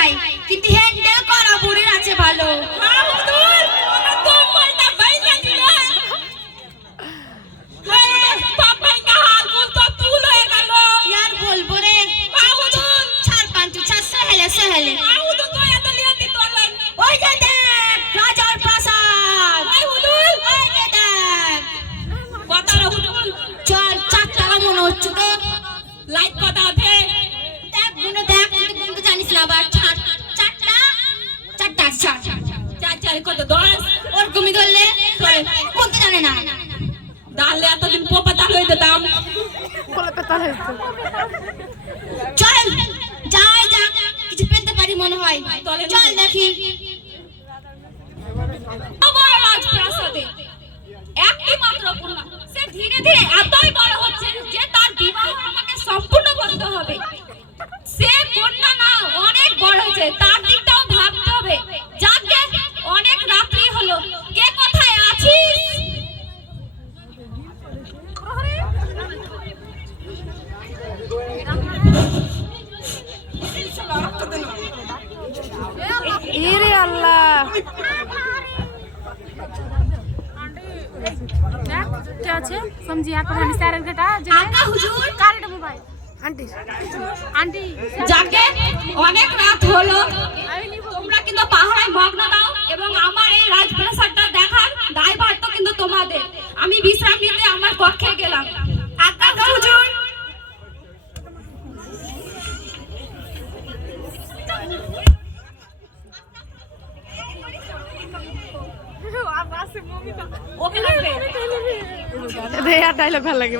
নাই, কিন্তু হ্যান্ডেল করা বুড়ির আছে ভালো। চল 4 টাকা মনে হচ্ছে তো। লাইট কটা আছে দেখ, গুনে দেখ, তুই তো জানিস না। আবার 4টা 4 কত 10 ওরকমই ধরলে কোনটা জানে না। ডালে এতদিন পোপা তাল হইতে দাম পোপা তাল হইতে। চল যাই যা, কিছু পেতে পারি মনে হয়। চল দেখি। একটি মাত্র কন্যা, সে ধীরে ধীরে এতই বড় হচ্ছে যে তার বিবাহ আমাকে সম্পূর্ণ করতে হবে। সে কন্যা না অনেক বড় হয়েছে, তার দিকটাও ভাবতে হবে। যাকে অনেক রাত্রি হলো, কে কোথায় আছিস? ইরে আল্লাহ, क्या আছে समझी आप हम सारे घटा আকা হুজুর কারেন্ট মোবাইল আন্টি আন্টি যাকে অনেক রাত হলো, তোমরা কিন্তু পাহাড়ে মগ্ন দাও এবং আমার এই রাজপ্রাসাদটা দেখার দায়ভার তো কিন্তু তোমাদের। আমি বিশ্রাম নিতে আমার পক্ষে গেলাম। আকা হুজুর ওকে লাগবে ডায়লগ ভালো লাগে।